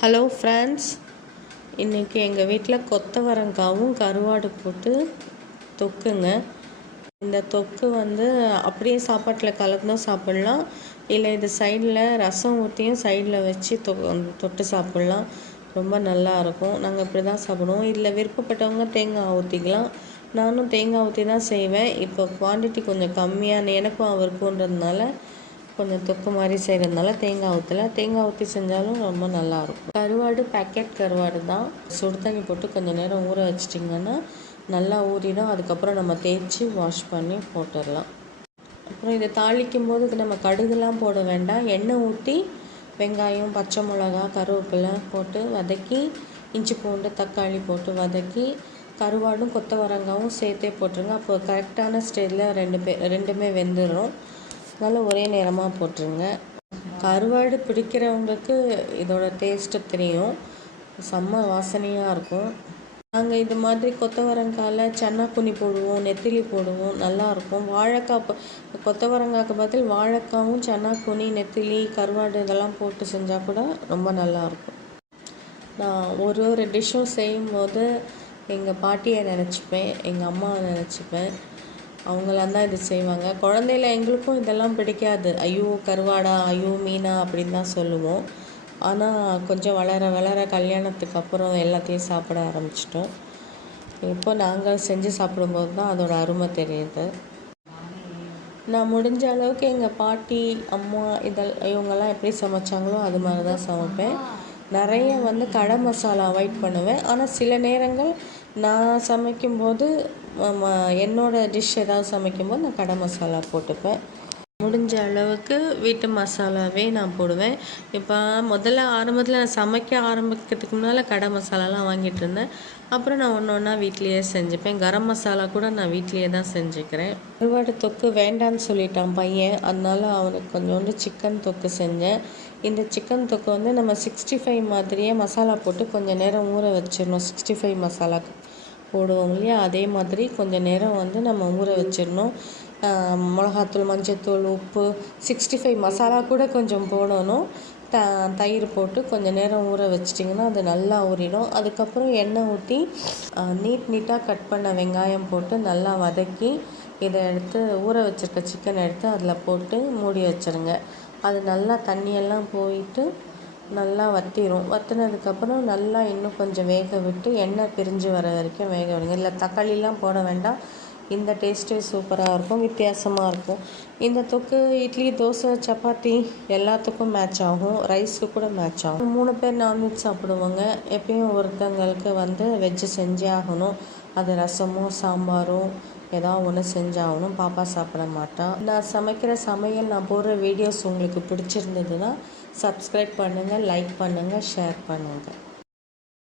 Hello friends, இன்றைக்கி எங்கள் வீட்டில் கொத்தவரங்காவும் கருவாடு போட்டு தொக்குங்க. இந்த தொக்கு அப்படியே சாப்பாட்டில் கலந்தும் சாப்பிட்லாம், இல்லை இது சைடில் ரசம் ஊற்றியும் சைடில் வச்சு தொட்டு சாப்பிட்லாம். ரொம்ப நல்லாயிருக்கும். நாங்கள் இப்படி தான் சாப்பிடுவோம். இதில் விருப்பப்பட்டவங்க தேங்காய் ஊற்றிக்கலாம். நானும் தேங்காய் ஊற்றி தான் செய்வேன். இப்போ குவான்டிட்டி கொஞ்சம் கம்மியான எனக்கும் அவருக்குன்றதுனால கொஞ்சம் தொக்கு மாதிரி செய்கிறதுனால தேங்காய் ஊற்றி செஞ்சாலும் ரொம்ப நல்லாயிருக்கும். கருவாடு பேக்கெட் கருவாடு தான். சுடு தண்ணி போட்டு கொஞ்சம் நேரம் ஊற வச்சிட்டிங்கன்னா நல்லா ஊறிடும். அதுக்கப்புறம் நம்ம தேய்ச்சி வாஷ் பண்ணி போட்டுடலாம். அப்புறம் இதை தாளிக்கும் போது நம்ம கடுகுலாம் போட வேண்டாம். எண்ணெய் ஊற்றி வெங்காயம், பச்சை மிளகா, கருவேப்பிலை போட்டு வதக்கி, இஞ்சி பூண்டு தக்காளி போட்டு வதக்கி, கருவாடும் கொத்தவரங்காவும் சேர்த்தே போட்டுருங்க. அப்போ கரெக்டான ஸ்டேஜில் ரெண்டுமே வெந்துடும். நல்லா ஒரே நேரமாக போட்டுருங்க. கருவாடு பிடிக்கிறவங்களுக்கு இதோட டேஸ்ட்டு தெரியும். செம்ம வாசனையாக இருக்கும். நாங்கள் இது மாதிரி கொத்தவரங்காயில் சன்னாக்குனி போடுவோம், நெத்திலி போடுவோம், நல்லாயிருக்கும். வாழைக்காய் கொத்தவரங்காய்க்கு பதில் வாழைக்காவும் சன்னாக்குனி, நெத்திலி, கருவாடு இதெல்லாம் போட்டு செஞ்சால் கூட ரொம்ப நல்லாயிருக்கும். நான் ஒரு டிஷ்ஷும் செய்யும்போது எங்கள் பாட்டியை நினச்சிப்பேன், எங்கள் அம்மாவை நினச்சிப்பேன். அவங்களாம் தான் இது செய்வாங்க. குழந்தையில எங்களுக்கும் இதெல்லாம் பிடிக்காது. ஐயோ கருவாடா, ஐயோ மீனா அப்படின்னு தான் சொல்லுவோம். ஆனால் கொஞ்சம் வளர வளர கல்யாணத்துக்கு அப்புறம் எல்லாத்தையும் சாப்பிட ஆரம்பிச்சிட்டோம். இப்போ நாங்கள் செஞ்சு சாப்பிடும்போது தான் அதோட அருமை தெரியுது. நான் முடிஞ்ச அளவுக்கு எங்கள் பாட்டி, அம்மா இவங்கெல்லாம் எப்படி சமைச்சாங்களோ அது மாதிரி தான் சமைப்பேன். நிறைய கடை மசாலா அவாய்ட் பண்ணுவேன். ஆனால் சில நேரங்கள் நான் சமைக்கும்போது என்னோடய டிஷ் ஏதாவது சமைக்கும்போது நான் கடை மசாலா போட்டுப்பேன். முடிஞ்ச அளவுக்கு வீட்டு மசாலாவே நான் போடுவேன். இப்போ ஆரம்பத்தில் நான் சமைக்க ஆரம்பிக்கிறதுக்கு முன்னால் கடை மசாலாலாம் வாங்கிட்டு இருந்தேன். அப்புறம் நான் ஒன்று ஒன்றா வீட்லேயே செஞ்சுப்பேன். கரம் மசாலா கூட நான் வீட்லேயே தான் செஞ்சுக்கிறேன். கருவாடு தொக்கு வேண்டான்னு சொல்லிட்டான் பையன், அதனால அவனுக்கு கொஞ்சோண்டு சிக்கன் தொக்கு செஞ்சேன். இந்த சிக்கன் தொக்கு நம்ம 65 மாதிரியே மசாலா போட்டு கொஞ்சம் நேரம் ஊற வச்சிடணும். 65 மசாலா போடுவோம் இல்லையா, அதே மாதிரி கொஞ்சம் நேரம் நம்ம ஊற வச்சிடணும். மிளகாத்தூள், மஞ்சத்தூள், உப்பு, 65 மசாலா கூட கொஞ்சம் போடணும். தயிர் போட்டு கொஞ்சம் நேரம் ஊற வச்சிட்டிங்கன்னா அது நல்லா ஊறிடும். அதுக்கப்புறம் எண்ணெய் ஊற்றி நீட்டாக கட் பண்ண வெங்காயம் போட்டு நல்லா வதக்கி, இதை எடுத்து ஊற வச்சுருக்க சிக்கனை எடுத்து அதில் போட்டு மூடி வச்சுருங்க. அது நல்லா தண்ணியெல்லாம் போயிட்டு நல்லா வற்றினதுக்கப்புறம் நல்லா இன்னும் கொஞ்சம் வேக விட்டு எண்ணெய் பிரிஞ்சு வர வரைக்கும் வேக விடுங்க. இல்லை தக்காளிலாம் போட வேண்டாம். இந்த டேஸ்ட்டே சூப்பராக இருக்கும், வித்தியாசமாக இருக்கும். இந்த தொக்கு இட்லி, தோசை, சப்பாத்தி எல்லாத்துக்கும் மேட்ச் ஆகும். ரைஸுக்கு கூட மேட்ச் ஆகும். 3 பேர் நான்வெஜ் சாப்பிடுவாங்க. எப்பயும் ஒருத்தங்களுக்கு வெஜ்ஜு செஞ்சே ஆகணும். அது ரசமும் சாம்பாரும் ஏதாவது ஒன்று செஞ்சாகணும். பாப்பா சாப்பிட மாட்டான். நான் சமைக்கிற சமையல், நான் போடுற வீடியோஸ் உங்களுக்கு பிடிச்சிருந்ததுன்னா சப்ஸ்கிரைப் பண்ணுங்கள், லைக் பண்ணுங்கள், ஷேர் பண்ணுங்கள்.